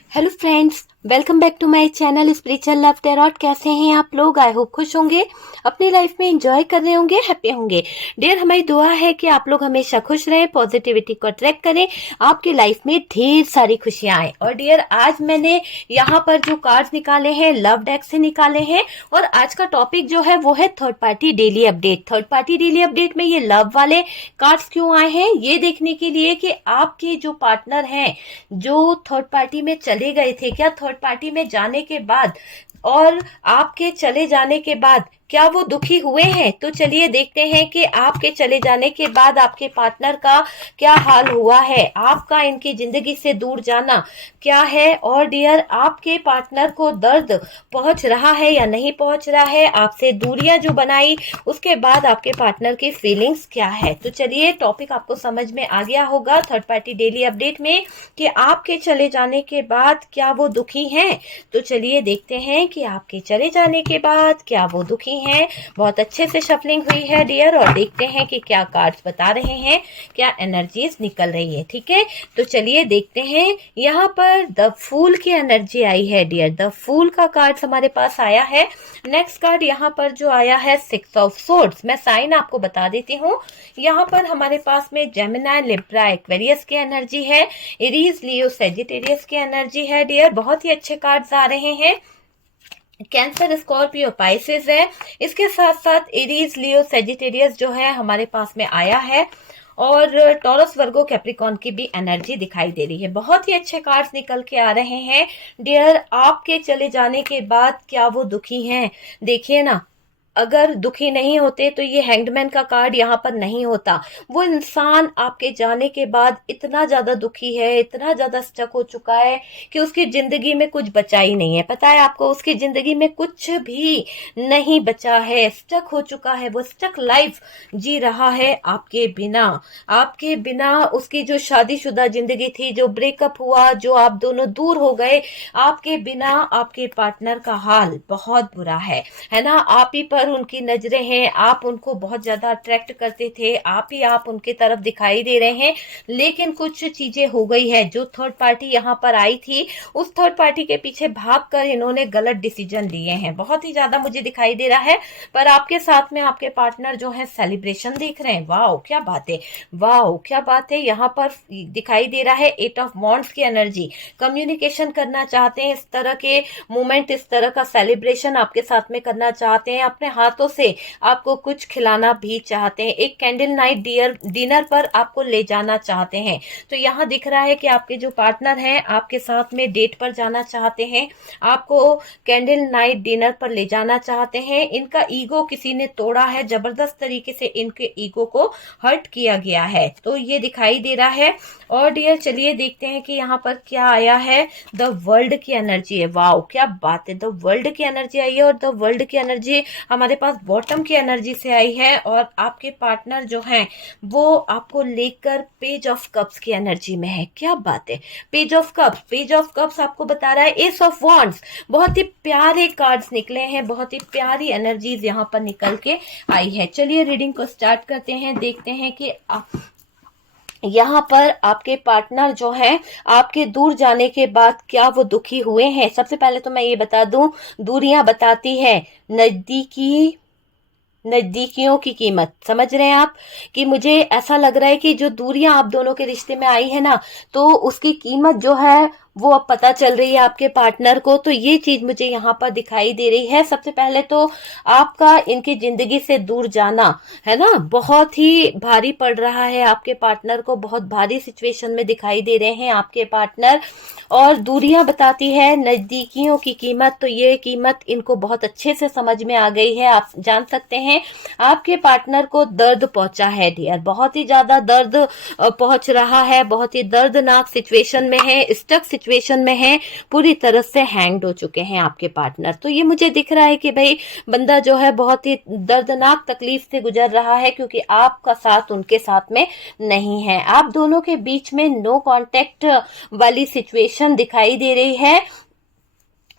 Hello friends, welcome back to my channel spiritual love tarot. कैसे हैं आप लोग? आई होप खुश होंगे, अपनी लाइफ में एंजॉय कर रहे होंगे, हैप्पी होंगे। डियर, हमारी दुआ है कि आप लोग हमेशा खुश रहें, पॉजिटिविटी को अट्रैक्ट करें, आपकी लाइफ में ढेर सारी खुशियां आए। और डियर, आज मैंने यहाँ पर जो कार्ड्स निकाले हैं लव डेक से निकाले हैं। और आज का टॉपिक जो है वो है third party daily update. Third party daily update में ये लव वाले कार्ड्स क्यों आए हैं, ये देखने के लिए कि आपके जो पार्टनर हैं जो थर्ड पार्टी में चले गए थे, क्या थर्ड पार्टी में जाने के बाद और आपके चले जाने के बाद क्या वो दुखी हुए हैं। तो चलिए देखते हैं कि आपके चले जाने के बाद आपके पार्टनर का क्या हाल हुआ है, आपका इनकी जिंदगी से दूर जाना क्या है। और डियर, आपके पार्टनर को दर्द पहुंच रहा है या नहीं पहुंच रहा है, आपसे दूरियां जो बनाई उसके बाद आपके पार्टनर की फीलिंग्स क्या है। तो चलिए, टॉपिक आपको समझ में आ गया होगा थर्ड पार्टी डेली अपडेट में कि आपके चले जाने के बाद क्या वो दुखी हैं। तो चलिए देखते हैं कि आपके चले जाने के बाद क्या वो दुखी हैं। बहुत अच्छे से शफलिंग हुई है डियर, और देखते हैं कि क्या कार्ड्स बता रहे हैं, क्या एनर्जीज निकल रही है। ठीक है, तो चलिए देखते हैं। यहाँ पर द फूल की एनर्जी आई है डियर, द फूल का कार्ड हमारे पास आया है। नेक्स्ट कार्ड यहाँ पर जो आया है सिक्स ऑफ सोर्ड्स। मैं साइन आपको बता देती हूँ। यहाँ पर हमारे पास में जेमिनी, लिब्रा, एक्वेरियस की एनर्जी है, एरीज, लियो, सेजिटेरियस की एनर्जी है डियर। बहुत ही अच्छे कार्ड्स आ रहे हैं। कैंसर, स्कॉर्पियो, पाइसेस है। इसके साथ साथ एरीज, लियो, सेजिटेरियस जो है हमारे पास में आया है, और टॉरस, वर्गो, कैप्रिकॉन की भी एनर्जी दिखाई दे रही है। बहुत ही अच्छे कार्ड्स निकल के आ रहे हैं डियर। आपके चले जाने के बाद क्या वो दुखी हैं? देखिए ना, अगर दुखी नहीं होते तो ये हैंग्डमैन का कार्ड यहाँ पर नहीं होता। वो इंसान आपके जाने के बाद इतना ज्यादा दुखी है, इतना ज्यादा स्टक हो चुका है कि उसकी जिंदगी में कुछ बचा ही नहीं है। पता है आपको, उसकी जिंदगी में कुछ भी नहीं बचा है, स्टक हो चुका है। वो स्टक लाइफ जी रहा है आपके बिना। आपके बिना उसकी जो शादीशुदा जिंदगी थी, जो ब्रेकअप हुआ, जो आप दोनों दूर हो गए, आपके बिना आपके पार्टनर का हाल बहुत बुरा है ना। आप ही पर उनकी नजरें हैं, आप उनको बहुत ज्यादा अट्रैक्ट करते थे, आप उनके तरफ दिखाई दे रहे हैं। लेकिन कुछ चीजें हो गई है, जो थर्ड पार्टी यहाँ पर आई थी उस थर्ड पार्टी के पीछे भागकर इन्होंने गलत डिसीजन लिए हैं। बहुत ही ज्यादा मुझे दिखाई दे रहा है। पर आपके साथ में आपके पार्टनर जो है सेलिब्रेशन देख रहे हैं। वाह क्या बात है, वाह क्या बात है। यहाँ पर दिखाई दे रहा है एट ऑफ वॉन्ड्स की एनर्जी। कम्युनिकेशन करना चाहते हैं, इस तरह के मोमेंट, इस तरह का सेलिब्रेशन आपके साथ में करना चाहते हैं, अपने हाथों से आपको कुछ खिलाना भी चाहते हैं, एक कैंडल नाइट डिनर पर आपको ले जाना चाहते हैं। तो यहाँ दिख रहा है कि आपके जो पार्टनर हैं आपके साथ में डेट पर जाना चाहते हैं, आपको कैंडल नाइट डिनर पर ले जाना चाहते हैं। इनका ईगो किसी ने तोड़ा है, जबरदस्त तरीके से इनके ईगो को हर्ट किया गया है, तो ये दिखाई दे रहा है। और डियर, चलिए देखते हैं कि यहाँ पर क्या आया है। द वर्ल्ड की एनर्जी है। वाओ क्या बात है, द वर्ल्ड की एनर्जी आई है, और द वर्ल्ड की एनर्जी हमारे पास बॉटम की एनर्जी से आई है। और आपके पार्टनर जो हैं वो आपको लेकर पेज ऑफ कप्स की एनर्जी में है। क्या बात है, page of cups, page of cups आपको बता रहा है एस ऑफ वॉन्ड्स। बहुत ही प्यारे कार्ड्स निकले हैं, बहुत ही प्यारी एनर्जीज यहाँ पर निकल के आई है। चलिए रीडिंग को स्टार्ट करते हैं, देखते हैं कि यहाँ पर आपके पार्टनर जो हैं आपके दूर जाने के बाद क्या वो दुखी हुए हैं। सबसे पहले तो मैं ये बता दूं, दूरियां बताती है नजदीकियों की कीमत। समझ रहे हैं आप कि मुझे ऐसा लग रहा है कि जो दूरियां आप दोनों के रिश्ते में आई है ना, तो उसकी कीमत जो है वो अब पता चल रही है आपके पार्टनर को। तो ये चीज मुझे यहाँ पर दिखाई दे रही है। सबसे पहले तो आपका इनकी जिंदगी से दूर जाना है ना, बहुत ही भारी पड़ रहा है आपके पार्टनर को, बहुत भारी सिचुएशन में दिखाई दे रहे हैं आपके पार्टनर। और दूरियां बताती है नजदीकियों की कीमत, तो ये कीमत इनको बहुत अच्छे से समझ में आ गई है। आप जान सकते हैं आपके पार्टनर को दर्द पहुंचा है डियर, बहुत ही ज्यादा दर्द पहुंच रहा है, बहुत ही दर्दनाक सिचुएशन में है, स्टक सिचुएशन में है, पूरी तरह से हैंग्ड हो चुके हैं आपके पार्टनर। तो ये मुझे दिख रहा है कि भाई बंदा जो है बहुत ही दर्दनाक तकलीफ से गुजर रहा है, क्योंकि आपका साथ उनके साथ में नहीं है। आप दोनों के बीच में नो कांटेक्ट वाली सिचुएशन दिखाई दे रही है।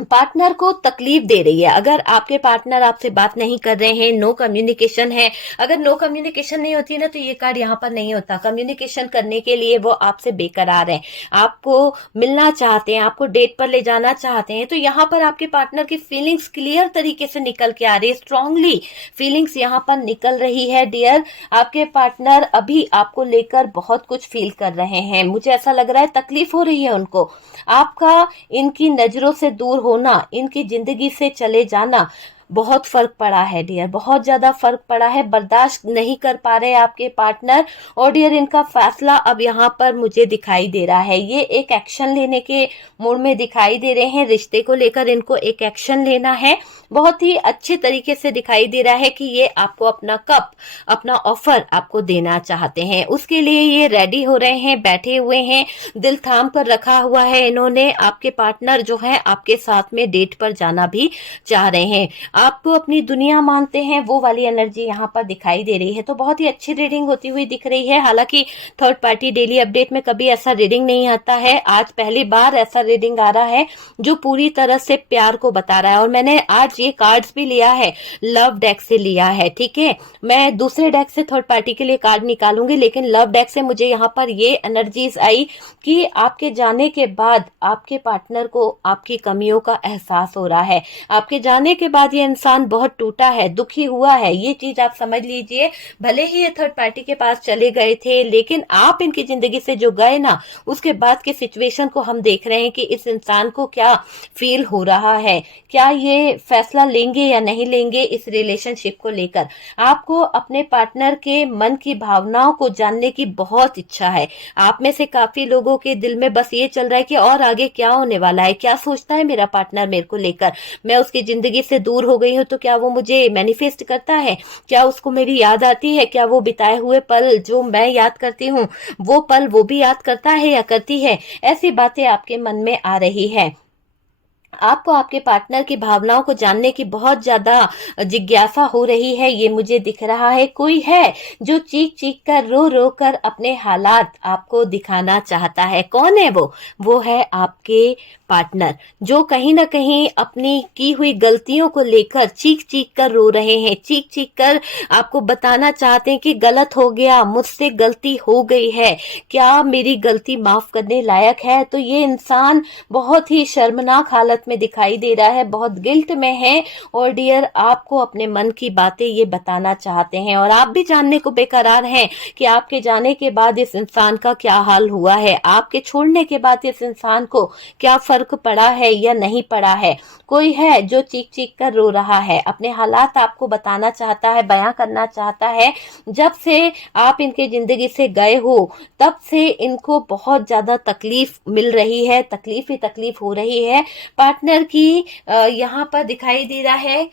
पार्टनर को तकलीफ दे रही है। अगर आपके पार्टनर आपसे बात नहीं कर रहे हैं, नो कम्युनिकेशन है, अगर नो कम्युनिकेशन नहीं होती ना तो ये कार्ड यहाँ पर नहीं होता। कम्युनिकेशन करने के लिए वो आपसे बेकरार है, आपको मिलना चाहते हैं, आपको डेट पर ले जाना चाहते हैं, तो यहाँ पर आपके पार्टनर की फीलिंग्स क्लियर तरीके से निकल के आ रही है, स्ट्रांगली फीलिंग्स यहाँ पर निकल रही है डियर। आपके पार्टनर अभी आपको लेकर बहुत कुछ फील कर रहे हैं, मुझे ऐसा लग रहा है तकलीफ हो रही है उनको। आपका इनकी नजरों से दूर होना, इनकी जिंदगी से चले जाना बहुत फर्क पड़ा है डियर, बहुत ज्यादा फर्क पड़ा है। बर्दाश्त नहीं कर पा रहे आपके पार्टनर, और डियर इनका फैसला अब यहाँ पर मुझे दिखाई दे रहा है। ये एक एक्शन लेने के मूड में दिखाई दे रहे हैं, रिश्ते को लेकर इनको एक एक्शन लेना है। बहुत ही अच्छे तरीके से दिखाई दे रहा है कि ये आपको अपना कप, अपना ऑफर आपको देना चाहते हैं, उसके लिए ये रेडी हो रहे हैं, बैठे हुए हैं, दिल थाम कर रखा हुआ है इन्होंने। आपके पार्टनर जो है आपके साथ में डेट पर जाना भी चाह रहे हैं, आपको अपनी दुनिया मानते हैं, वो वाली एनर्जी यहाँ पर दिखाई दे रही है। तो बहुत ही अच्छी रीडिंग होती हुई दिख रही है। हालांकि थर्ड पार्टी डेली अपडेट में कभी ऐसा रीडिंग नहीं आता है, आज पहली बार ऐसा रीडिंग आ रहा है जो पूरी तरह से प्यार को बता रहा है। और मैंने आज ये कार्ड्स भी लिया है, लव डेक से लिया है, ठीक है। मैं दूसरे डेक से थर्ड पार्टी के लिए कार्ड निकालूंगी, लेकिन लव डेक से मुझे यहाँ पर ये एनर्जीज आई कि आपके जाने के बाद आपके पार्टनर को आपकी कमियों का एहसास हो रहा है। आपके जाने के बाद ये इंसान बहुत टूटा है, दुखी हुआ है, ये चीज आप समझ लीजिए। भले ही ये थर्ड पार्टी के पास चले गए थे, लेकिन आप इनकी जिंदगी से जो गए ना, उसके बाद के सिचुएशन को हम देख रहे हैं कि इस इंसान को क्या फील हो रहा है, क्या ये फैसला लेंगे या नहीं लेंगे इस रिलेशनशिप को लेकर। आपको अपने पार्टनर के मन की भावनाओं को जानने की बहुत इच्छा है। आप में से काफी लोगों के दिल में बस ये चल रहा है कि और आगे क्या होने वाला है, क्या सोचता है मेरा पार्टनर मेरे को लेकर। मैं उसकी जिंदगी से दूर हो गई हूँ तो क्या वो मुझे मैनिफेस्ट करता है, क्या उसको मेरी याद आती है, क्या वो बिताए हुए पल जो मैं याद करती हूँ वो पल वो भी याद करता है या करती है। ऐसी बातें आपके मन में आ रही है। आपको आपके पार्टनर की भावनाओं को जानने की बहुत ज्यादा जिज्ञासा हो रही है, ये मुझे दिख रहा है। कोई है जो चीख चीख कर, रो रो कर अपने हालात आपको दिखाना चाहता है। कौन है वो है आपके पार्टनर, जो कहीं ना कहीं अपनी की हुई गलतियों को लेकर चीख चीख कर रो रहे हैं, चीख चीख कर आपको बताना चाहते हैं कि गलत हो गया, मुझसे गलती हो गई है, क्या मेरी गलती माफ करने लायक है। तो ये इंसान बहुत ही शर्मनाक हालत में दिखाई दे रहा है, बहुत गिल्ट में है, और डियर आपको अपने मन की बातें ये बताना चाहते हैं। और आप भी जानने को बेकरार हैं कि आपके जाने के बाद इस इंसान का क्या हाल हुआ है, आपके छोड़ने के बाद इस इंसान को क्या फर्क पड़ा है या नहीं पड़ा है। कोई है जो चीख चीख कर रो रहा है, अपने हालात आपको बताना चाहता है, बयां करना चाहता है। जब से आप इनके जिंदगी से गए हो तब से इनको बहुत ज्यादा तकलीफ मिल रही है, तकलीफ ही तकलीफ हो रही है। पार्टनर की यहाँ पर दिखाई दे रहा है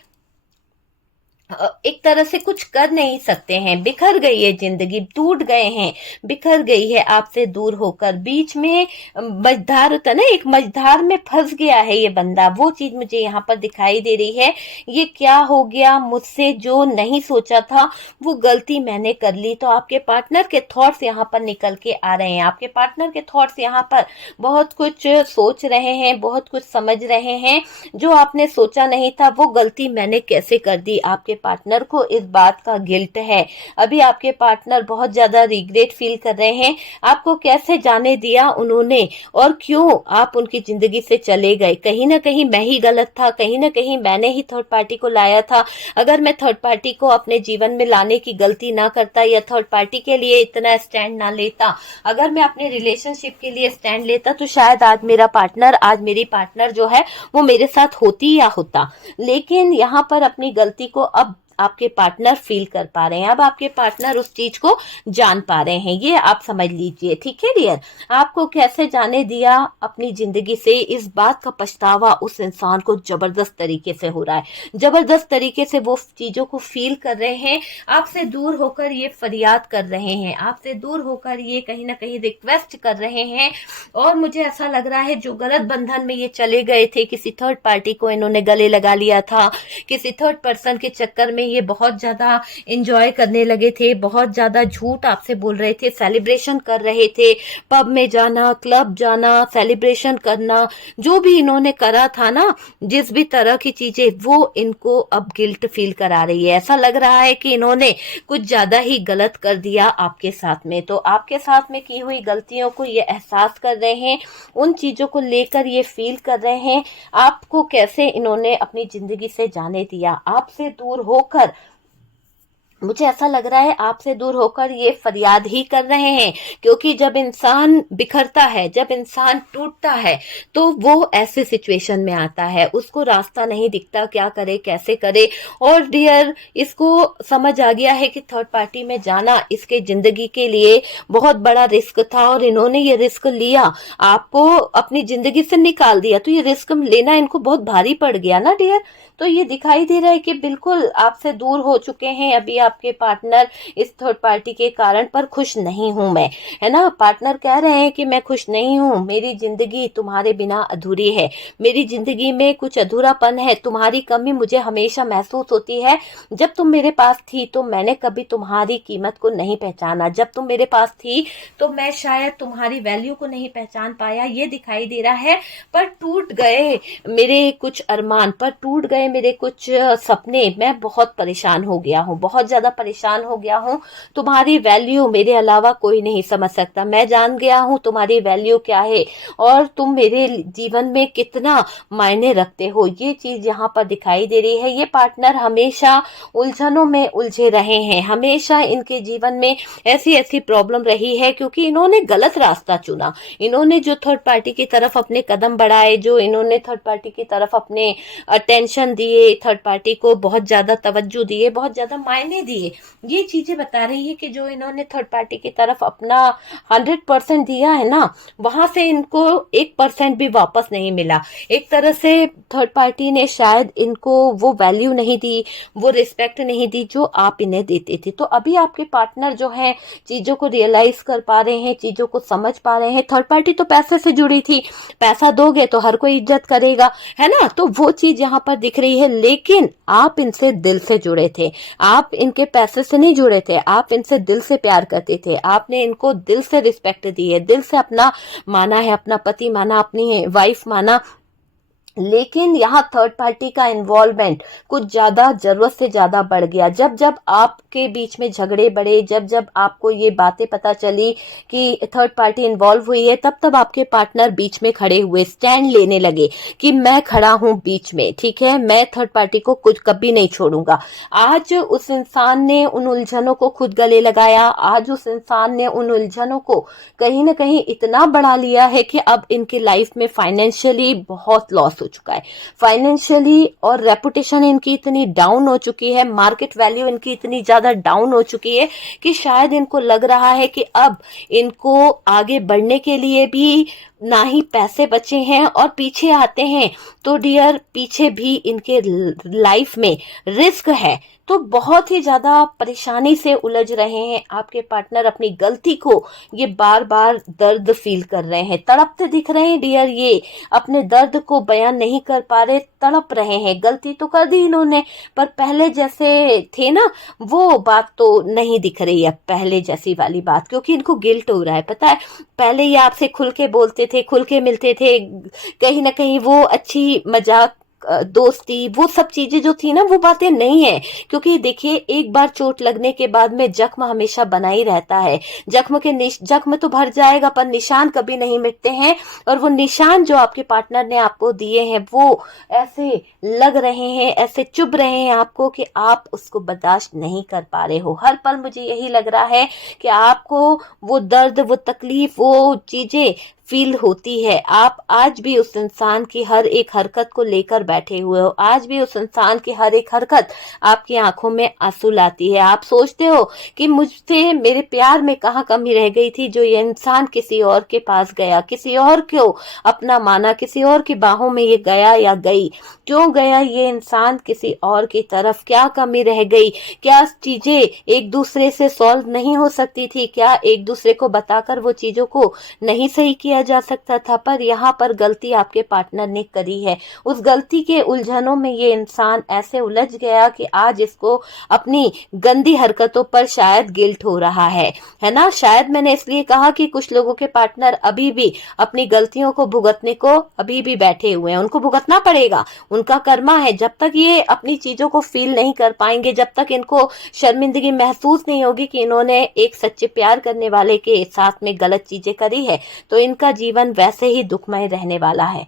एक तरह से कुछ कर नहीं सकते हैं, बिखर गई है जिंदगी, टूट गए हैं, बिखर गई है आपसे दूर होकर। बीच में मझधार होता ना, एक मझधार में फंस गया है ये बंदा, वो चीज मुझे यहाँ पर दिखाई दे रही है। ये क्या हो गया मुझसे, जो नहीं सोचा था वो गलती मैंने कर ली। तो आपके पार्टनर के थॉट्स यहाँ पर निकल के आ रहे हैं, आपके पार्टनर के थॉट्स यहाँ पर बहुत कुछ सोच रहे हैं, बहुत कुछ समझ रहे हैं। जो आपने सोचा नहीं था वो गलती मैंने कैसे कर दी, आपके पार्टनर को इस बात का गिल्ट है। अभी आपके पार्टनर बहुत ज्यादा रिग्रेट फील कर रहे हैं, आपको कैसे जाने दिया उन्होंने और क्यों आप उनकी जिंदगी से चले गए। कहीं ना कहीं मैं ही गलत था, कहीं ना कहीं मैंने ही थर्ड पार्टी को लाया था। अगर मैं थर्ड पार्टी को अपने जीवन में लाने की गलती ना करता या थर्ड पार्टी के लिए इतना स्टैंड ना लेता, अगर मैं अपने रिलेशनशिप के लिए स्टैंड लेता, तो शायद आज मेरा पार्टनर, आज मेरी पार्टनर जो है वो मेरे साथ होती या होता। लेकिन यहाँ पर अपनी गलती को अब आपके पार्टनर फील कर पा रहे हैं, अब आपके पार्टनर उस चीज को जान पा रहे हैं, ये आप समझ लीजिए। ठीक है डियर, आपको कैसे जाने दिया अपनी जिंदगी से, इस बात का पछतावा उस इंसान को जबरदस्त तरीके से हो रहा है, जबरदस्त तरीके से वो चीजों को फील कर रहे हैं। आपसे दूर होकर ये फरियाद कर रहे हैं, आपसे दूर होकर ये कहीं ना कहीं रिक्वेस्ट कर रहे हैं। और मुझे ऐसा लग रहा है जो गलत बंधन में ये चले गए थे, किसी थर्ड पार्टी को इन्होंने गले लगा लिया था, किसी थर्ड पर्सन के चक्कर में ये बहुत ज्यादा एंजॉय करने लगे थे, बहुत ज्यादा झूठ आपसे बोल रहे थे, सेलिब्रेशन कर रहे थे, पब में जाना, क्लब जाना, सेलिब्रेशन करना, जो भी इन्होंने करा था ना, जिस भी तरह की चीजें, वो इनको अब गिल्ट फील करा रही है। ऐसा लग रहा है कि इन्होंने कुछ ज्यादा ही गलत कर दिया आपके साथ में। तो आपके साथ में की हुई गलतियों को ये एहसास कर रहे हैं, उन चीजों को लेकर ये फील कर रहे हैं, आपको कैसे इन्होंने अपनी जिंदगी से जाने दिया, आपसे दूर होकर। मुझे ऐसा लग रहा है आपसे दूर होकर ये फरियाद ही कर रहे हैं, क्योंकि जब इंसान बिखरता है, जब इंसान टूटता है, तो वो ऐसे सिचुएशन में आता है, उसको रास्ता नहीं दिखता, क्या करे कैसे करे। और डियर, इसको समझ आ गया है कि थर्ड पार्टी में जाना इसके जिंदगी के लिए बहुत बड़ा रिस्क था, और इन्होंने ये रिस्क लिया, आपको अपनी जिंदगी से निकाल दिया। तो ये रिस्क लेना इनको बहुत भारी पड़ गया ना डियर। तो ये दिखाई दे रहा है कि बिल्कुल आपसे दूर हो चुके हैं अभी आपके पार्टनर इस थर्ड पार्टी के कारण। पर खुश नहीं हूं मैं, है ना, पार्टनर कह रहे हैं कि मैं खुश नहीं हूं, मेरी जिंदगी तुम्हारे बिना अधूरी है, मेरी जिंदगी में कुछ अधूरापन है, तुम्हारी कमी मुझे हमेशा महसूस होती है। जब तुम मेरे पास थी तो मैंने कभी तुम्हारी कीमत को नहीं पहचाना, जब तुम मेरे पास थी तो मैं शायद तुम्हारी वैल्यू को नहीं पहचान पाया, ये दिखाई दे रहा है। पर टूट गए मेरे कुछ अरमान, पर टूट गए मेरे कुछ सपने, मैं बहुत परेशान हो गया हूँ, बहुत ज्यादा परेशान हो गया हूँ। तुम्हारी वैल्यू मेरे अलावा कोई नहीं समझ सकता, मैं जान गया हूँ तुम्हारी वैल्यू क्या है और तुम मेरे जीवन में कितना मायने रखते हो, ये चीज यहाँ पर दिखाई दे रही है। ये पार्टनर हमेशा उलझनों में उलझे रहे हैं, हमेशा इनके जीवन में ऐसी ऐसी प्रॉब्लम रही है, क्योंकि इन्होंने गलत रास्ता चुना। इन्होंने जो थर्ड पार्टी की तरफ अपने कदम बढ़ाए, जो इन्होंने थर्ड पार्टी की तरफ अपने अटेंशन दिए, थर्ड पार्टी को बहुत ज्यादा तवज्जो दिए, बहुत ज्यादा मायने दिए, ये चीजें बता रही है कि जो इन्होंने थर्ड पार्टी की तरफ अपना 100% दिया है ना, वहां से इनको 1% भी वापस नहीं मिला। एक तरह से थर्ड पार्टी ने शायद इनको वो वैल्यू नहीं दी, वो रिस्पेक्ट नहीं दी जो आप इन्हें देते थे। तो अभी आपके पार्टनर जो है चीजों को रियलाइज कर पा रहे हैं, चीजों को समझ पा रहे हैं। थर्ड पार्टी तो पैसे से जुड़ी थी, पैसा दोगे तो हर कोई इज्जत करेगा, है ना, तो वो चीज यहाँ पर दिख रही है। लेकिन आप इनसे दिल से जुड़े थे, आप इनके पैसे से नहीं जुड़े थे, आप इनसे दिल से प्यार करते थे, आपने इनको दिल से रिस्पेक्ट दी है, दिल से अपना माना है, अपना पति माना, अपनी वाइफ माना। लेकिन यहाँ थर्ड पार्टी का इन्वॉल्वमेंट कुछ ज्यादा, जरूरत से ज्यादा बढ़ गया। जब जब आपके बीच में झगड़े बढ़े, जब जब आपको ये बातें पता चली कि थर्ड पार्टी इन्वॉल्व हुई है, तब तब आपके पार्टनर बीच में खड़े हुए, स्टैंड लेने लगे कि मैं खड़ा हूं बीच में, ठीक है, मैं थर्ड पार्टी को कुछ कभी नहीं छोड़ूंगा। आज उस इंसान ने उन उलझनों को खुद गले लगाया, आज उस इंसान ने उन उलझनों को कहीं ना कहीं इतना बढ़ा लिया है कि अब इनकी लाइफ में फाइनेंशियली बहुत लॉस हो चुका है, फाइनेंशियली, और रेपुटेशन इनकी इतनी डाउन हो चुकी है, मार्केट वैल्यू इनकी इतनी ज्यादा डाउन हो चुकी है कि शायद इनको लग रहा है कि अब इनको आगे बढ़ने के लिए भी ना ही पैसे बचे हैं और पीछे आते हैं तो डियर पीछे भी इनके लाइफ में रिस्क है। तो बहुत ही ज्यादा परेशानी से उलझ रहे हैं आपके पार्टनर, अपनी गलती को ये बार बार दर्द फील कर रहे हैं, तड़पते दिख रहे हैं डियर, ये अपने दर्द को बयान नहीं कर पा रहे, तड़प रहे हैं। गलती तो कर दी इन्होंने, पर पहले जैसे थे ना वो बात तो नहीं दिख रही है, पहले जैसी वाली बात, क्योंकि इनको गिल्ट हो रहा है। पता है पहले ये आपसे खुल के बोलते थे, खुल के मिलते थे, कहीं ना कहीं वो अच्छी मजाक दोस्ती, वो सब चीजें जो थी ना वो बातें नहीं है। क्योंकि देखिए एक बार चोट लगने के बाद में जख्म हमेशा बना ही रहता है, जख्म तो भर जाएगा पर निशान कभी नहीं मिटते हैं। और वो निशान जो आपके पार्टनर ने आपको दिए हैं वो ऐसे लग रहे हैं, ऐसे चुभ रहे हैं आपको कि आप उसको बर्दाश्त नहीं कर पा रहे हो। हर पल मुझे यही लग रहा है कि आपको वो दर्द, वो तकलीफ, वो चीजें फील होती है। आप आज भी उस इंसान की हर एक हरकत को लेकर बैठे हुए हो, आज भी उस इंसान की हर एक हरकत आपकी आंखों में आंसू लाती है। आप सोचते हो कि मुझसे, मेरे प्यार में कहाँ कमी रह गई थी जो ये इंसान किसी और के पास गया, किसी और को अपना माना, किसी और की बाहों में ये गया या गई, क्यों गया ये इंसान किसी और की तरफ, क्या कमी रह गई, क्या चीजें एक दूसरे से सॉल्व नहीं हो सकती थी, क्या एक दूसरे को बताकर वो चीजों को नहीं सही किया किया जा सकता था, पर यहाँ पर गलती आपके पार्टनर ने करी है। उस गलती के उलझनों में ये इंसान ऐसे उलझ गया कि आज इसको अपनी गंदी हरकतों पर शायद गिल्ट हो रहा है ना। शायद मैंने इसलिए कहा कि कुछ लोगों के पार्टनर अभी भी अपनी गलतियों को भुगतने को अभी भी बैठे हुए हैं। उनको भुगतना पड़ेगा, उनका कर्मा है। जब तक ये अपनी चीजों को फील नहीं कर पाएंगे, जब तक इनको शर्मिंदगी महसूस नहीं होगी कि इन्होंने एक सच्चे प्यार करने वाले के साथ में गलत चीजें करी है, तो इनका जीवन वैसे ही दुखमय रहने वाला है।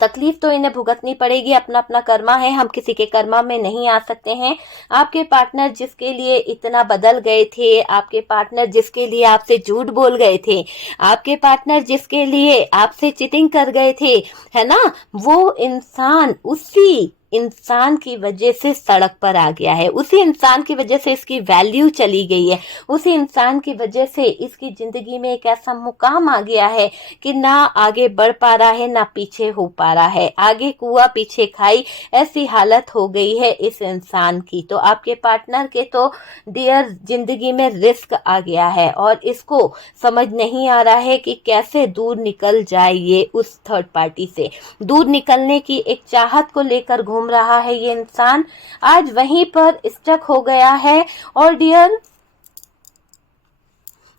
तकलीफ तो इन्हें भुगतनी पड़ेगी, अपना अपना कर्मा है, हम किसी के कर्मा में नहीं आ सकते हैं। आपके पार्टनर जिसके लिए इतना बदल गए थे, आपके पार्टनर जिसके लिए आपसे झूठ बोल गए थे, आपके पार्टनर जिसके लिए आपसे चीटिंग कर गए थे, है ना, वो इंसान उसी इंसान की वजह से सड़क पर आ गया है। उसी इंसान की वजह से इसकी वैल्यू चली गई है। उसी इंसान की वजह से इसकी जिंदगी में एक ऐसा मुकाम आ गया है कि ना आगे बढ़ पा रहा है, ना पीछे हो पा रहा है। आगे कुआ पीछे खाई, ऐसी हालत हो गई है इस इंसान की। तो आपके पार्टनर के तो डियर जिंदगी में रिस्क आ गया है और इसको समझ नहीं आ रहा है कि कैसे दूर निकल जाए ये उस थर्ड पार्टी से। दूर निकलने की एक चाहत को लेकर घूम रहा है ये इंसान, आज वहीं पर स्टक हो गया है। और डियर,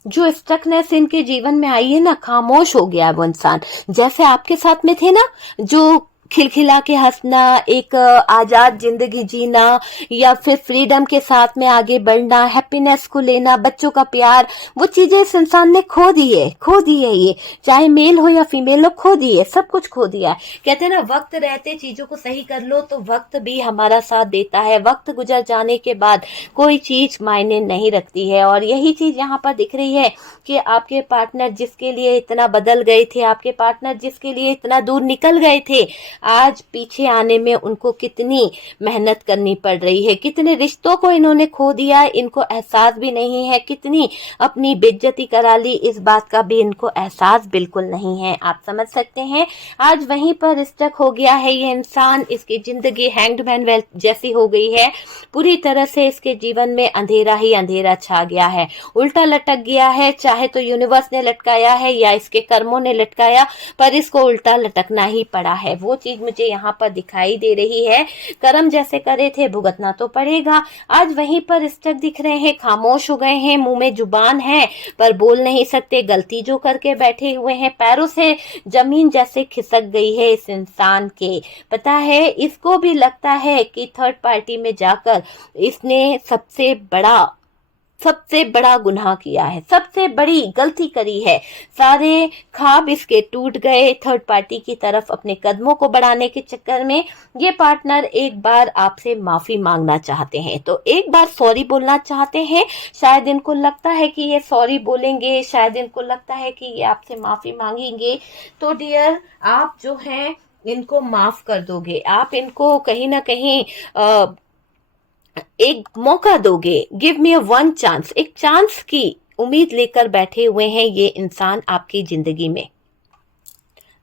जो स्टकनेस इनके जीवन में आई है ना, खामोश हो गया है वो इंसान। जैसे आपके साथ में थे ना, जो खिलखिला के हंसना, एक आजाद जिंदगी जीना, या फिर फ्रीडम के साथ में आगे बढ़ना, हैप्पीनेस को लेना, बच्चों का प्यार, वो चीजें इस इंसान ने खो दी है ये, चाहे मेल हो या फीमेल हो, खो दी है, सब कुछ खो दिया है। कहते हैं ना, वक्त रहते चीजों को सही कर लो तो वक्त भी हमारा साथ देता है। वक्त गुजर जाने के बाद कोई चीज मायने नहीं रखती है। और यही चीज यहाँ पर दिख रही है कि आपके पार्टनर जिसके लिए इतना बदल गए थे, आपके पार्टनर जिसके लिए इतना दूर निकल गए थे, आज पीछे आने में उनको कितनी मेहनत करनी पड़ रही है, कितने रिश्तों को इन्होंने खो दिया, इनको एहसास भी नहीं है, कितनी अपनी बेइज्जती करा ली, इस बात का भी इनको एहसास बिल्कुल नहीं है। आप समझ सकते हैं, आज वहीं पर स्टक हो गया है ये इंसान। इसकी जिंदगी हैंग्ड मैन जैसी हो गई है, पूरी तरह से इसके जीवन में अंधेरा ही अंधेरा छा गया है, उल्टा लटक गया है। चाहे तो यूनिवर्स ने लटकाया है या इसके कर्मों ने लटकाया, पर इसको उल्टा लटकना ही पड़ा है। वो चीज मुझे यहाँ पर दिखाई दे रही है। कर्म जैसे करे थे, भुगतना तो पड़ेगा। आज वहीं पर स्टक दिख रहे हैं, खामोश हो गए हैं, मुंह में जुबान है पर बोल नहीं सकते, गलती जो करके बैठे हुए हैं, पैरों से जमीन जैसे खिसक गई है इस इंसान के। पता है, इसको भी लगता है कि थर्ड पार्टी में जाकर इसने सबसे बड़ा गुनाह किया है, सबसे बड़ी गलती करी है। सारे ख्वाब इसके टूट गए थर्ड पार्टी की तरफ अपने कदमों को बढ़ाने के चक्कर में। ये पार्टनर एक बार आपसे माफी मांगना चाहते हैं, तो एक बार सॉरी बोलना चाहते हैं। शायद इनको लगता है कि ये सॉरी बोलेंगे, शायद इनको लगता है कि ये आपसे माफी मांगेंगे, तो डियर आप जो हैं इनको माफ कर दोगे, आप इनको कहीं ना कहीं एक मौका दोगे। गिव मी वन चांस, एक चांस की उम्मीद लेकर बैठे हुए हैं ये इंसान आपकी जिंदगी में।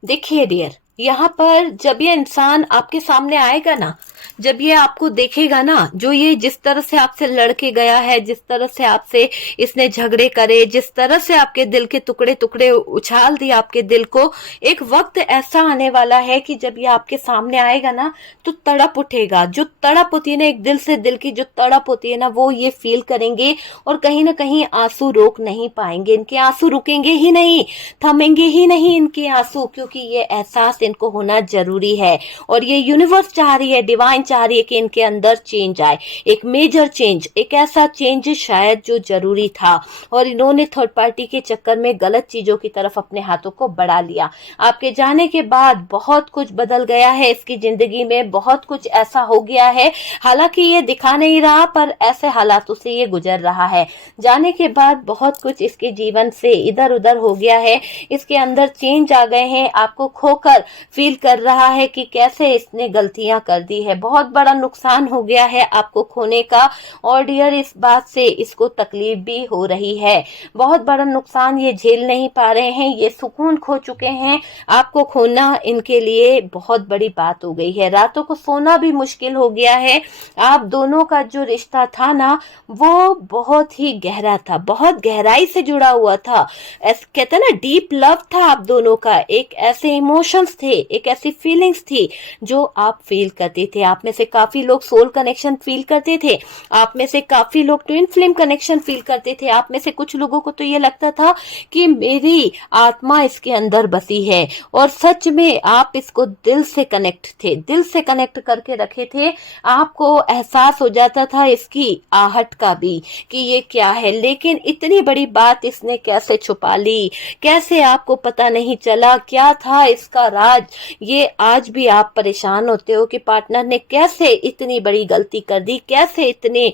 देखिए डियर, यहाँ पर जब ये इंसान आपके सामने आएगा ना, जब ये आपको देखेगा ना, जो ये जिस तरह से आपसे लड़के गया है, जिस तरह से आपसे इसने झगड़े करे, जिस तरह से आपके दिल के टुकड़े टुकड़े उछाल दिए आपके दिल को, एक वक्त ऐसा आने वाला है कि जब ये आपके सामने आएगा ना, तो तड़प उठेगा। जो तड़प होती है ना, एक दिल से दिल की जो तड़प होती है ना, वो ये फील करेंगे और कहीं ना कहीं आंसू रोक नहीं पाएंगे। इनके आंसू रुकेंगे ही नहीं, थमेंगे ही नहीं इनके आंसू, क्योंकि ये एहसास इनको होना जरूरी है। और ये यूनिवर्स चाह रही है, डिवाइन चाह रही है कि इनके अंदर चेंज आए, एक मेजर चेंज, एक ऐसा चेंज शायद जो जरूरी था। और इन्होंने थर्ड पार्टी के चक्कर में गलत चीजों की तरफ अपने हाथों को बढ़ा लिया। आपके जाने के बाद बहुत कुछ बदल गया है इसकी जिंदगी में, बहुत कुछ ऐसा हो गया है, हालांकि ये दिखा नहीं रहा, पर ऐसे हालातों से ये गुजर रहा है। जाने के बाद बहुत कुछ इसके जीवन से इधर उधर हो गया है, इसके अंदर चेंज आ गए हैं। आपको खोकर फील कर रहा है कि कैसे इसने गलतियां कर दी है, बहुत बड़ा नुकसान हो गया है आपको खोने का, और डियर इस बात से इसको तकलीफ भी हो रही है। बहुत बड़ा नुकसान ये झेल नहीं पा रहे हैं, ये सुकून खो चुके हैं। आपको खोना इनके लिए बहुत बड़ी बात हो गई है। रातों को सोना भी मुश्किल हो गया है। आप दोनों का जो रिश्ता था ना, वो बहुत ही गहरा था, बहुत गहराई से जुड़ा हुआ था। ऐसे कहते हैं ना, डीप लव था आप दोनों का। एक ऐसे इमोशंस थे, एक ऐसी फीलिंग्स थी जो आप फील करते थे। आप में से काफी लोग सोल कनेक्शन फील करते थे, आप में से काफी लोग ट्विन फ्लेम कनेक्शन फील करते थे, आप में से कुछ लोगों को तो ये लगता था कि मेरी आत्मा इसके अंदर बसी है। और सच में आप इसको दिल से कनेक्ट थे, दिल से कनेक्ट करके रखे थे। आपको एहसास हो जाता था इसकी आहट का भी कि ये क्या है, लेकिन इतनी बड़ी बात इसने कैसे छुपा ली, कैसे आपको पता नहीं चला क्या था इसका राज। ये आज भी आप परेशान होते हो कि पार्टनर ने कैसे इतनी बड़ी गलती कर दी, कैसे इतने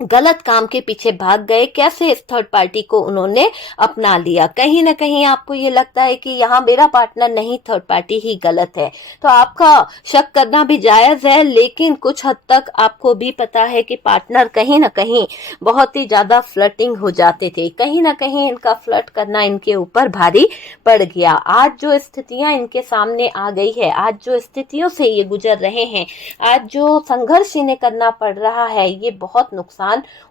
गलत काम के पीछे भाग गए, कैसे इस थर्ड पार्टी को उन्होंने अपना लिया। कहीं ना कहीं आपको ये लगता है कि यहाँ मेरा पार्टनर नहीं, थर्ड पार्टी ही गलत है। तो आपका शक करना भी जायज है, लेकिन कुछ हद तक आपको भी पता है कि पार्टनर कहीं ना कहीं बहुत ही ज्यादा फ्लर्टिंग हो जाते थे। कहीं ना कहीं इनका फ्लर्ट करना इनके ऊपर भारी पड़ गया। आज जो स्थितियां इनके सामने आ गई है, आज जो स्थितियों से ये गुजर रहे हैं, आज जो संघर्ष इन्हें करना पड़ रहा है, ये बहुत नुकसान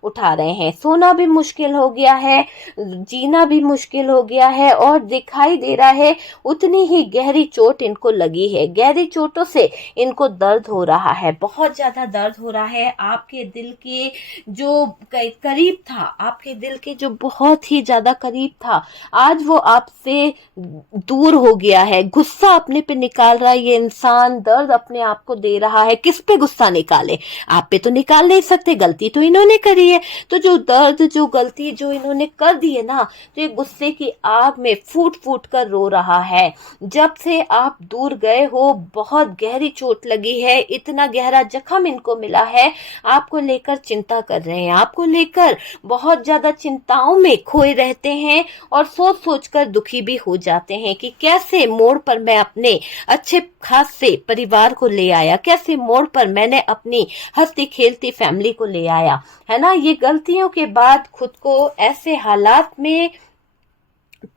उठा रहे हैं। सोना भी मुश्किल हो गया है, जीना भी मुश्किल हो गया है, और दिखाई दे रहा है उतनी ही गहरी चोट इनको लगी है। गहरी चोटों से इनको दर्द हो रहा है, बहुत ज्यादा दर्द हो रहा है। आपके दिल के जो करीब था, आपके दिल के जो बहुत ही ज्यादा करीब था, आज वो आपसे दूर हो गया है। गुस्सा अपने पे निकाल रहा है ये इंसान, दर्द अपने आप को दे रहा है। किस पे गुस्सा निकाले, आप पे तो निकाल नहीं सकते, गलती तो इन्होंने करी है। तो जो दर्द, जो गलती जो इन्होंने कर दी है ना, तो ये गुस्से की आग में फूट फूट कर रो रहा है। जब से आप दूर गए हो, बहुत गहरी चोट लगी है, इतना गहरा जख्म इनको मिला है। आपको लेकर चिंता कर रहे हैं, आपको लेकर बहुत ज्यादा चिंताओं में खोए रहते हैं, और सोच सोच कर दुखी भी हो जाते हैं कि कैसे मोड़ पर मैं अपने अच्छे खास से परिवार को ले आया, कैसे मोड़ पर मैंने अपनी हंसती खेलती फैमिली को ले आया, है ना। ये गलतियों के बाद खुद को ऐसे हालात में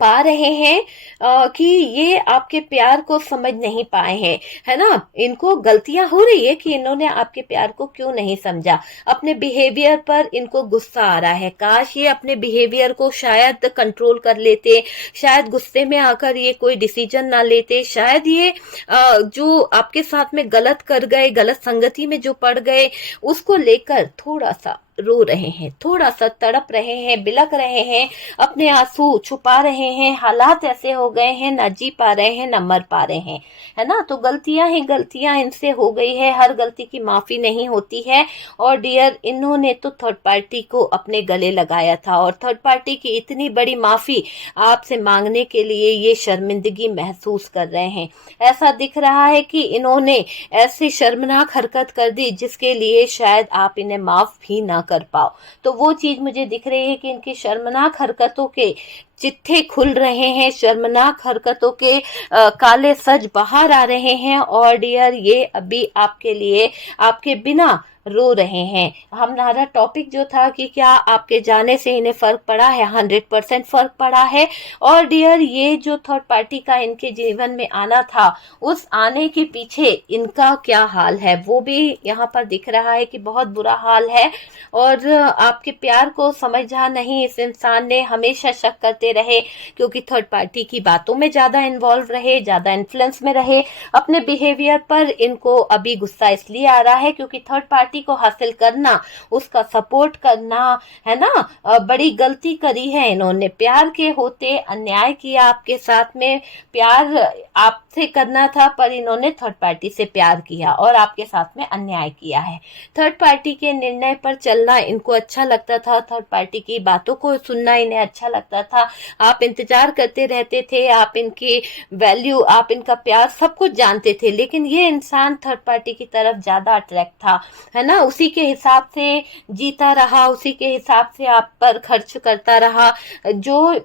पा रहे हैं कि ये आपके प्यार को समझ नहीं पाए हैं, है ना। इनको गलतियां हो रही है कि इन्होंने आपके प्यार को क्यों नहीं समझा। अपने बिहेवियर पर इनको गुस्सा आ रहा है। काश ये अपने बिहेवियर को शायद कंट्रोल कर लेते, शायद गुस्से में आकर ये कोई डिसीजन ना लेते, शायद ये जो आपके साथ में गलत कर गए, गलत संगति में जो पड़ गए, उसको लेकर थोड़ा सा रो रहे हैं, थोड़ा सा तड़प रहे हैं, बिलक रहे हैं, अपने आंसू छुपा रहे हैं। हालात ऐसे हो गए हैं, ना जी पा रहे हैं, ना मर पा रहे हैं, है ना। तो गलतियां ही गलतियां इनसे हो गई है, हर गलती की माफी नहीं होती है। और डियर, इन्होंने तो थर्ड पार्टी को अपने गले लगाया था, और थर्ड पार्टी की इतनी बड़ी माफी आपसे मांगने के लिए ये शर्मिंदगी महसूस कर रहे हैं। ऐसा दिख रहा है कि इन्होंने ऐसी शर्मनाक हरकत कर दी जिसके लिए शायद आप इन्हें माफ भी ना कर पाओ। तो वो चीज मुझे दिख रही है कि इनकी शर्मनाक हरकतों के चिट्ठे खुल रहे हैं, शर्मनाक हरकतों के काले सच बाहर आ रहे हैं। और डियर, ये अभी आपके लिए आपके बिना रो रहे हैं। हमारा टॉपिक जो था कि क्या आपके जाने से इन्हें फर्क पड़ा है, 100% फर्क पड़ा है। और डियर, ये जो थर्ड पार्टी का इनके जीवन में आना था, उस आने के पीछे इनका क्या हाल है वो भी यहाँ पर दिख रहा है कि बहुत बुरा हाल है। और आपके प्यार को समझा नहीं इस इंसान ने, हमेशा शक करते रहे, क्योंकि थर्ड पार्टी की बातों में ज्यादा इन्वॉल्व रहे, ज्यादा इन्फ्लुएंस में रहे। अपने बिहेवियर पर इनको अभी गुस्सा इसलिए आ रहा है क्योंकि थर्ड पार्टी को हासिल करना, उसका सपोर्ट करना, है ना, बड़ी गलती करी है इन्होंने। प्यार के होते अन्याय किया आपके साथ में। प्यार आपसे करना था, पर इन्होंने थर्ड पार्टी से प्यार किया और आपके साथ में अन्याय किया है। थर्ड पार्टी के निर्णय पर चलना इनको अच्छा लगता था, थर्ड पार्टी की बातों को सुनना इन्हें अच्छा लगता था। आप इंतजार करते रहते थे, आप इनकी वैल्यू, आप इनका प्यार सब कुछ जानते थे, लेकिन ये इंसान थर्ड पार्टी की तरफ ज्यादा अट्रैक्ट था, है ना। उसी के हिसाब से जीता रहा, उसी के हिसाब से आप पर खर्च करता रहा। जो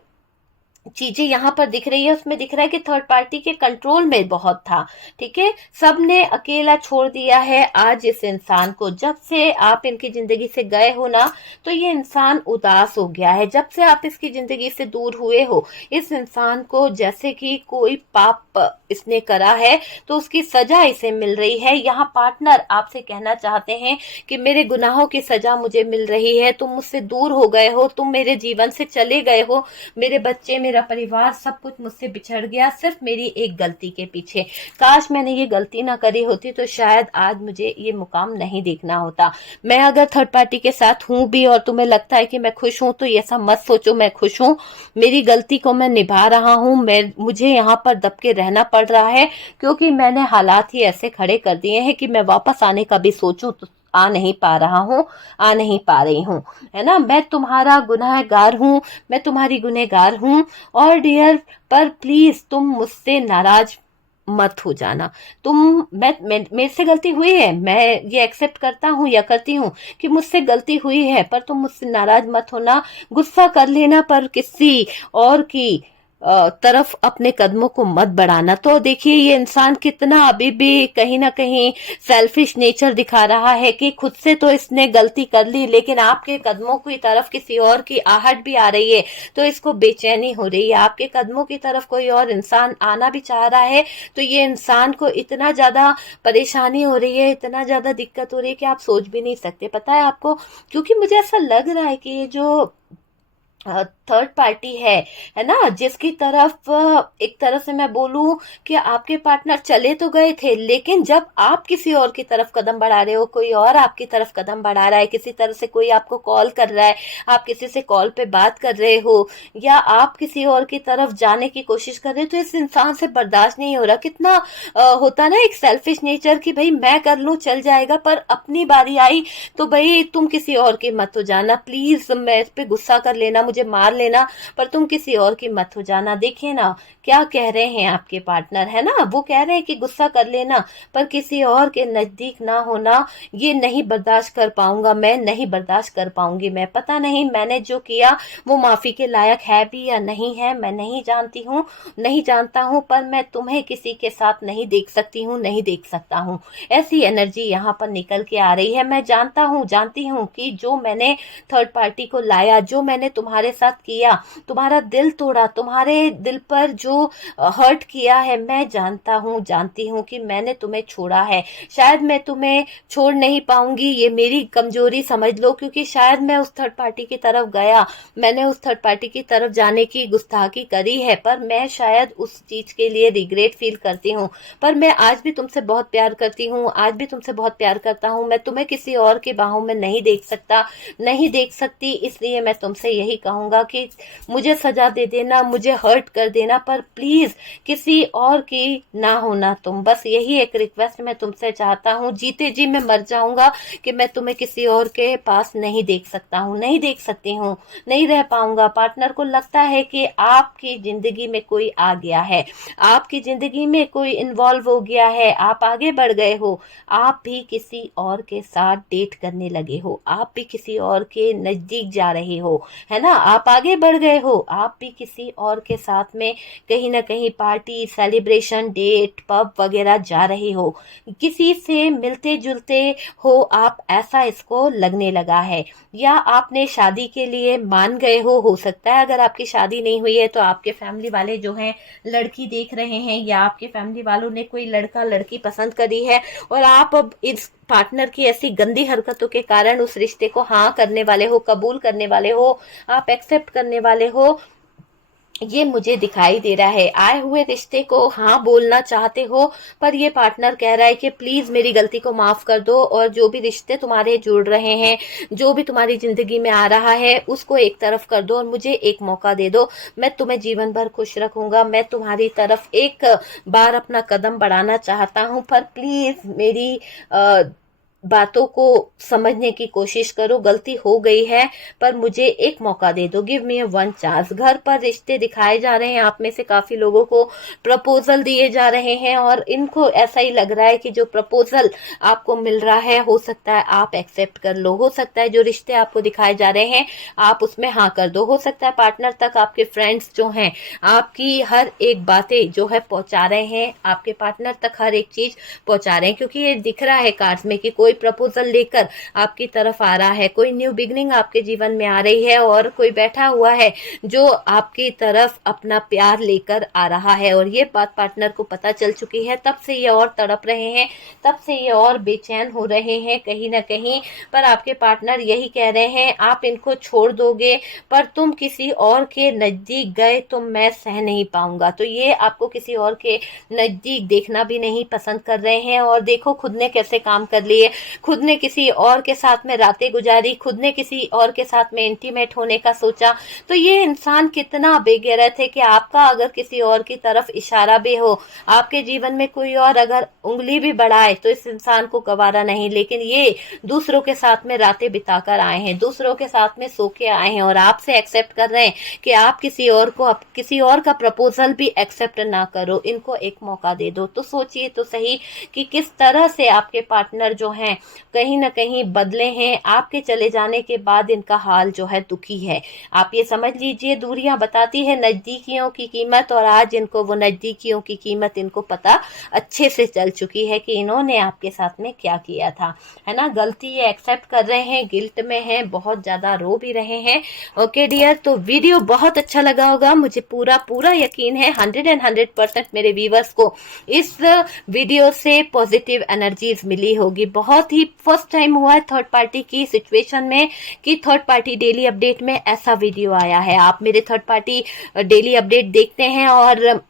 चीजें यहाँ पर दिख रही है उसमें दिख रहा है कि थर्ड पार्टी के कंट्रोल में बहुत था। ठीक है, सबने अकेला छोड़ दिया है आज इस इंसान को। जब से आप इनकी जिंदगी से गए हो ना, तो ये इंसान उदास हो गया है। जब से आप इसकी जिंदगी से दूर हुए हो, इस इंसान को जैसे कि कोई पाप इसने करा है तो उसकी सजा इसे मिल रही है। यहाँ पार्टनर आपसे कहना चाहते हैं कि मेरे गुनाहों की सजा मुझे मिल रही है, तुम मुझसे दूर हो गए हो, तुम मेरे जीवन से चले गए हो, मेरे बच्चे, मेरा परिवार, सब कुछ मुझसे बिछड़ गया सिर्फ मेरी एक गलती के पीछे। काश मैंने ये गलती ना करी होती तो शायद आज मुझे ये मुकाम नहीं देखना होता। मैं अगर थर्ड पार्टी के साथ हूं भी और तुम्हें लगता है कि मैं खुश हूं, तो ऐसा मत सोचो मैं खुश हूं। मेरी गलती को मैं निभा रहा हूं। मुझे यहाँ पर दब के रहना पड़ रहा है क्योंकि मैंने हालात ही ऐसे खड़े कर दिए हैं कि मैं वापस आने का भी सोचूं तो आ नहीं पा रहा हूँ, आ नहीं पा रही हूँ। है ना, मैं तुम्हारा गुनहगार हूँ, मैं तुम्हारी गुनहगार हूँ। और डियर, पर प्लीज तुम मुझसे नाराज मत हो जाना। तुम मैं मेरे से गलती हुई है, मैं ये एक्सेप्ट करता हूँ या करती हूँ कि मुझसे गलती हुई है, पर तुम मुझसे नाराज मत होना, गुस्सा कर लेना, पर किसी और की तरफ अपने कदमों को मत बढ़ाना। तो देखिए ये इंसान कितना अभी भी कहीं ना कहीं सेल्फिश नेचर दिखा रहा है कि खुद से तो इसने गलती कर ली, लेकिन आपके कदमों की तरफ किसी और की आहट भी आ रही है तो इसको बेचैनी हो रही है। आपके कदमों की तरफ कोई और इंसान आना भी चाह रहा है तो ये इंसान को इतना ज्यादा परेशानी हो रही है, इतना ज्यादा दिक्कत हो रही है कि आप सोच भी नहीं सकते। पता है आपको, क्योंकि मुझे ऐसा लग रहा है कि ये जो थर्ड पार्टी है ना, जिसकी तरफ एक तरह से मैं बोलूं कि आपके पार्टनर चले तो गए थे, लेकिन जब आप किसी और की तरफ कदम बढ़ा रहे हो, कोई और आपकी तरफ कदम बढ़ा रहा है, किसी तरह से कोई आपको कॉल कर रहा है, आप किसी से कॉल पे बात कर रहे हो, या आप किसी और की तरफ जाने की कोशिश कर रहे हो, तो इस इंसान से बर्दाश्त नहीं हो रहा। कितना होता ना एक सेल्फिश नेचर कि भाई मैं कर लूं चल जाएगा, पर अपनी बारी आई तो भाई तुम किसी और की मत हो जाना, प्लीज। मैं इस पे गुस्सा कर लेना, मुझे मार लेना, पर तुम किसी और की मत हो जाना। देखिए ना क्या कह रहे हैं आपके पार्टनर, है ना, वो कह रहे हैं कि गुस्सा कर लेना पर किसी और के नजदीक ना होना, ये नहीं बर्दाश्त कर पाऊंगा, मैं नहीं बर्दाश्त कर पाऊंगी। मैं पता नहीं मैंने जो किया वो माफी के लायक है भी या नहीं है, मैं नहीं जानती हूँ, नहीं जानता हूँ, पर मैं तुम्हें किसी के साथ नहीं देख सकती हूँ, नहीं देख सकता हूँ। ऐसी एनर्जी यहाँ पर निकल के आ रही है। मैं जानता हूँ, जानती हूँ कि जो मैंने थर्ड पार्टी को लाया, जो मैंने तुम्हारे साथ किया, तुम्हारा दिल तोड़ा, तुम्हारे दिल पर जो हर्ट किया है, मैं जानता हूँ, जानती हूँ कि मैंने तुम्हें छोड़ा है। शायद मैं तुम्हें छोड़ नहीं पाऊंगी, ये मेरी कमजोरी समझ लो, क्योंकि शायद मैं उस थर्ड पार्टी की तरफ गया, मैंने उस थर्ड पार्टी की तरफ जाने की गुस्ताखी करी है, पर मैं शायद उस चीज के लिए रिग्रेट फील करती हूँ। पर मैं आज भी तुमसे बहुत प्यार करती हूँ, आज भी तुमसे बहुत प्यार करता हूँ। मैं तुम्हें किसी और की बाहों में नहीं देख सकता, नहीं देख सकती, इसलिए मैं तुमसे यही कहूंगा कि मुझे सजा दे देना, मुझे हर्ट कर देना, पर प्लीज किसी और की ना होना तुम। बस यही एक रिक्वेस्ट मैं तुमसे चाहता हूँ। जीते जी मैं मर जाऊंगा कि मैं तुम्हें किसी और के पास नहीं देख सकता हूँ, नहीं देख सकती हूँ, नहीं रह पाऊंगा। पार्टनर को लगता है कि आपकी जिंदगी में कोई आ गया है, आपकी जिंदगी में कोई इन्वॉल्व हो गया है, आप आगे बढ़ गए हो, आप भी किसी और के साथ डेट करने लगे हो, आप भी किसी और के नजदीक जा रहे हो, है ना, आप आगे बढ़ गए हो, आप भी किसी और के साथ में कहीं ना कहीं पार्टी, सेलिब्रेशन, डेट, पब वगैरह जा रहे हो, किसी से मिलते जुलते हो आप, ऐसा इसको लगने लगा है। या आपने शादी के लिए मान गए हो सकता है। अगर आपकी शादी नहीं हुई है तो आपके फैमिली वाले जो हैं लड़की देख रहे हैं, या आपके फैमिली वालों ने कोई लड़का लड़की पसंद करी है, और आप अब इस पार्टनर की ऐसी गंदी हरकतों के कारण उस रिश्ते को हाँ करने वाले हो, कबूल करने वाले हो, आप एक्सेप्ट करने वाले हो, ये मुझे दिखाई दे रहा है। आए हुए रिश्ते को हाँ बोलना चाहते हो, पर ये पार्टनर कह रहा है कि प्लीज मेरी गलती को माफ कर दो, और जो भी रिश्ते तुम्हारे जुड़ रहे हैं, जो भी तुम्हारी जिंदगी में आ रहा है, उसको एक तरफ कर दो और मुझे एक मौका दे दो। मैं तुम्हें जीवन भर खुश रखूंगा, मैं तुम्हारी तरफ एक बार अपना कदम बढ़ाना चाहता हूँ, पर प्लीज मेरी बातों को समझने की कोशिश करो। गलती हो गई है पर मुझे एक मौका दे दो, give me a one chance. घर पर रिश्ते दिखाए जा रहे हैं, आप में से काफी लोगों को प्रपोजल दिए जा रहे हैं और इनको ऐसा ही लग रहा है कि जो प्रपोजल आपको मिल रहा है हो सकता है आप एक्सेप्ट कर लो, हो सकता है जो रिश्ते आपको दिखाए जा रहे हैं आप उसमें हाँ कर दो, हो सकता है पार्टनर तक आपके फ्रेंड्स जो हैं आपकी हर एक बातें जो है पहुंचा रहे हैं, आपके पार्टनर तक हर एक चीज पहुंचा रहे हैं, क्योंकि ये दिख रहा है कार्ड्स में कि कोई प्रपोजल लेकर आपकी तरफ आ रहा है, कोई न्यू बिगनिंग आपके जीवन में आ रही है और कोई बैठा हुआ है जो आपकी तरफ अपना प्यार लेकर आ रहा है। और ये बात पार्टनर को पता चल चुकी है, तब से ये और तड़प रहे हैं, तब से ये और बेचैन हो रहे हैं कहीं ना कहीं। पर आपके पार्टनर यही कह रहे हैं आप इनको छोड़ दोगे पर तुम किसी और के नजदीक गए तो मैं सह नहीं पाऊंगा। तो ये आपको किसी और के नजदीक देखना भी नहीं पसंद कर रहे हैं। और देखो खुद ने कैसे काम कर लिए, खुद ने किसी और के साथ में रातें गुजारी, खुद ने किसी और के साथ में इंटीमेट होने का सोचा। तो ये इंसान कितना बेगैरत है कि आपका अगर किसी और की तरफ इशारा भी हो, आपके जीवन में कोई और अगर उंगली भी बढ़ाए तो इस इंसान को गवारा नहीं, लेकिन ये दूसरों के साथ में रातें बिताकर आए हैं, दूसरों के साथ में सो के आए हैं और आपसे एक्सेप्ट कर रहे हैं कि आप किसी और का प्रपोजल भी एक्सेप्ट ना करो, इनको एक मौका दे दो। तो सोचिए तो सही कि किस तरह से आपके पार्टनर जो हैं कहीं ना कहीं बदले हैं, आपके चले जाने के बाद इनका हाल जो है दुखी है। आप ये समझ लीजिए दूरियां बताती है नजदीकियों की कीमत, और आज इनको वो नजदीकियों की कीमत इनको पता अच्छे से चल चुकी है कि इन्होंने आपके साथ में क्या किया था, है ना। गलती ये एक्सेप्ट कर रहे हैं, गिल्ट में हैं, बहुत ज्यादा रो भी रहे हैं। ओके डियर, तो वीडियो बहुत अच्छा लगा होगा, मुझे पूरा पूरा यकीन है 100% मेरे व्यूवर्स को इस वीडियो से पॉजिटिव एनर्जीज मिली होगी। बहुत ही फर्स्ट टाइम हुआ है थर्ड पार्टी की सिचुएशन में कि थर्ड पार्टी डेली अपडेट में ऐसा वीडियो आया है। आप मेरे थर्ड पार्टी डेली अपडेट देखते हैं और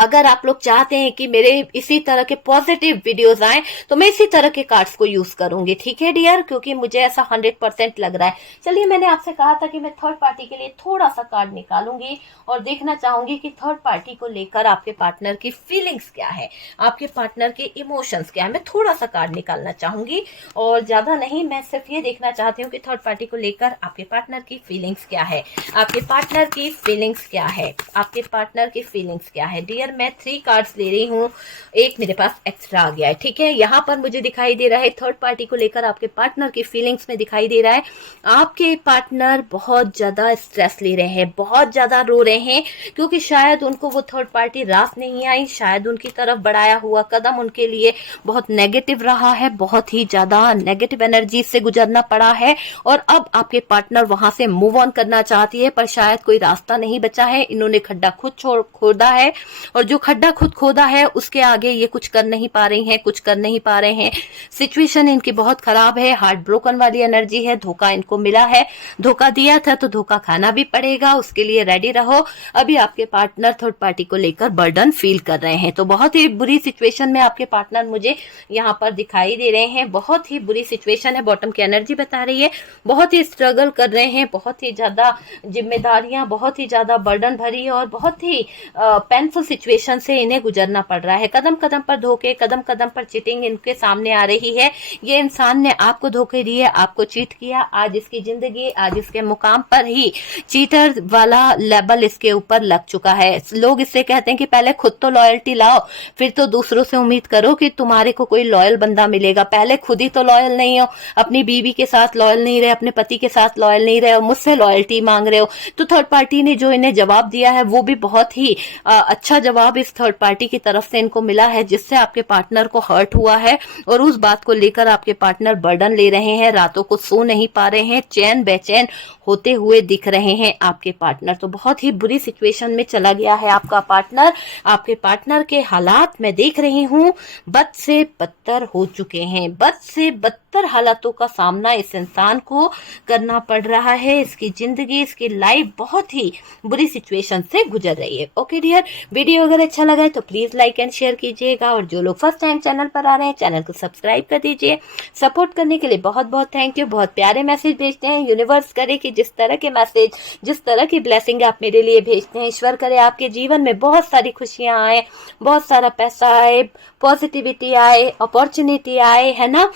अगर आप लोग चाहते हैं कि मेरे इसी तरह के पॉजिटिव वीडियोस आए तो मैं इसी तरह के कार्ड्स को यूज करूंगी, ठीक है डियर, क्योंकि मुझे ऐसा 100% लग रहा है। चलिए, मैंने आपसे कहा था कि मैं थर्ड पार्टी के लिए थोड़ा सा कार्ड निकालूंगी और देखना चाहूंगी कि थर्ड पार्टी को लेकर आपके पार्टनर की फीलिंग्स क्या है, आपके पार्टनर के इमोशंस क्या है। मैं थोड़ा सा कार्ड निकालना चाहूंगी और ज्यादा नहीं, मैं सिर्फ ये देखना चाहती हूँ कि थर्ड पार्टी को लेकर आपके पार्टनर की फीलिंग्स क्या है, आपके पार्टनर की फीलिंग्स क्या है, आपके पार्टनर की फीलिंग्स क्या है। डियर, मैं 3 कार्ड्स ले रही हूँ, एक मेरे पास एक्स्ट्रा आ गया है, ठीक है। यहाँ पर मुझे दिखाई दे रहा है थर्ड पार्टी को लेकर आपके पार्टनर की फीलिंग्स में दिखाई दे रहा है आपके पार्टनर बहुत ज्यादा स्ट्रेस ले रहे हैं, बहुत ज्यादा रो रहे हैं, क्योंकि शायद उनको वो थर्ड पार्टी रास नहीं आई, शायद उनकी तरफ बढ़ाया हुआ कदम उनके लिए बहुत नेगेटिव रहा है, बहुत ही ज्यादा नेगेटिव एनर्जी से गुजरना पड़ा है और अब आपके पार्टनर वहां से मूव ऑन करना चाहती है पर शायद कोई रास्ता नहीं बचा है। इन्होंने खड्डा खुद खोदा है और जो खड्डा खुद खोदा है उसके आगे ये कुछ कर नहीं पा रही हैं, कुछ कर नहीं पा रहे हैं। सिचुएशन इनकी बहुत खराब है, हार्ट ब्रोकन वाली एनर्जी है, धोखा इनको मिला है, धोखा दिया था तो धोखा खाना भी पड़ेगा, उसके लिए रेडी रहो। अभी आपके पार्टनर थर्ड पार्टी को लेकर बर्डन फील कर रहे हैं, तो बहुत ही बुरी सिचुएशन में आपके पार्टनर मुझे यहाँ पर दिखाई दे रहे हैं, बहुत ही बुरी सिचुएशन है, बॉटम की एनर्जी बता रही है, बहुत ही स्ट्रगल कर रहे हैं, बहुत ही ज्यादा जिम्मेदारियां, बहुत ही ज्यादा बर्डन भरी और बहुत ही पेनफुल सिचुएशन से इन्हें गुजरना पड़ रहा है। कदम कदम पर धोखे, कदम कदम पर चीटिंग इनके सामने आ रही है। ये इंसान ने आपको धोखे दिए, आपको चीट किया, आज इसकी जिंदगी, आज इसके मुकाम पर ही चीटर वाला लेबल इसके ऊपर लग चुका है। लोग इससे कहते हैं कि पहले खुद तो लॉयल्टी लाओ, फिर तो दूसरों से उम्मीद करो कि तुम्हारे को कोई लॉयल बंदा मिलेगा, पहले खुद ही तो लॉयल नहीं हो, अपनी बीवी के साथ लॉयल नहीं रहे, अपने पति के साथ लॉयल नहीं रहे और मुझसे लॉयल्टी मांग रहे हो। तो थर्ड पार्टी ने जो इन्हें जवाब दिया है वो भी बहुत ही अच्छा जवाब इस थर्ड पार्टी की तरफ से इनको मिला है, जिससे आपके पार्टनर को हर्ट हुआ है और उस बात को लेकर आपके पार्टनर बर्डन ले रहे हैं, रातों को सो नहीं पा रहे हैं, चैन बेचैन होते हुए दिख रहे हैं आपके पार्टनर। तो बहुत ही बुरी सिचुएशन में चला गया है आपका पार्टनर। आपके पार्टनर के हालात मैं देख रही हूँ बद से बदतर हो चुके हैं, बद से बदतर हालातों का सामना इस इंसान को करना पड़ रहा है। इसकी जिंदगी, इसकी लाइफ बहुत ही बुरी सिचुएशन से गुजर रही है। ओके डियर, वीडियो अगर अच्छा लगा है तो प्लीज लाइक एंड शेयर कीजिएगा और जो लोग फर्स्ट टाइम चैनल पर आ रहे हैं चैनल को सब्सक्राइब कर दीजिए। सपोर्ट करने के लिए बहुत बहुत थैंक यू। बहुत प्यारे मैसेज भेजते हैं, यूनिवर्स करे कि जिस तरह के मैसेज, जिस तरह की ब्लेसिंग आप मेरे लिए भेजते हैं, ईश्वर करे आपके जीवन में बहुत सारी खुशियां आए, बहुत सारा पैसा आए, पॉजिटिविटी आए, अपॉर्चुनिटी आए, है ना।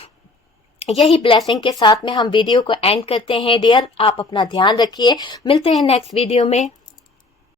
यही ब्लेसिंग के साथ में हम वीडियो को एंड करते हैं डियर। आप अपना ध्यान रखिए, मिलते हैं नेक्स्ट वीडियो में।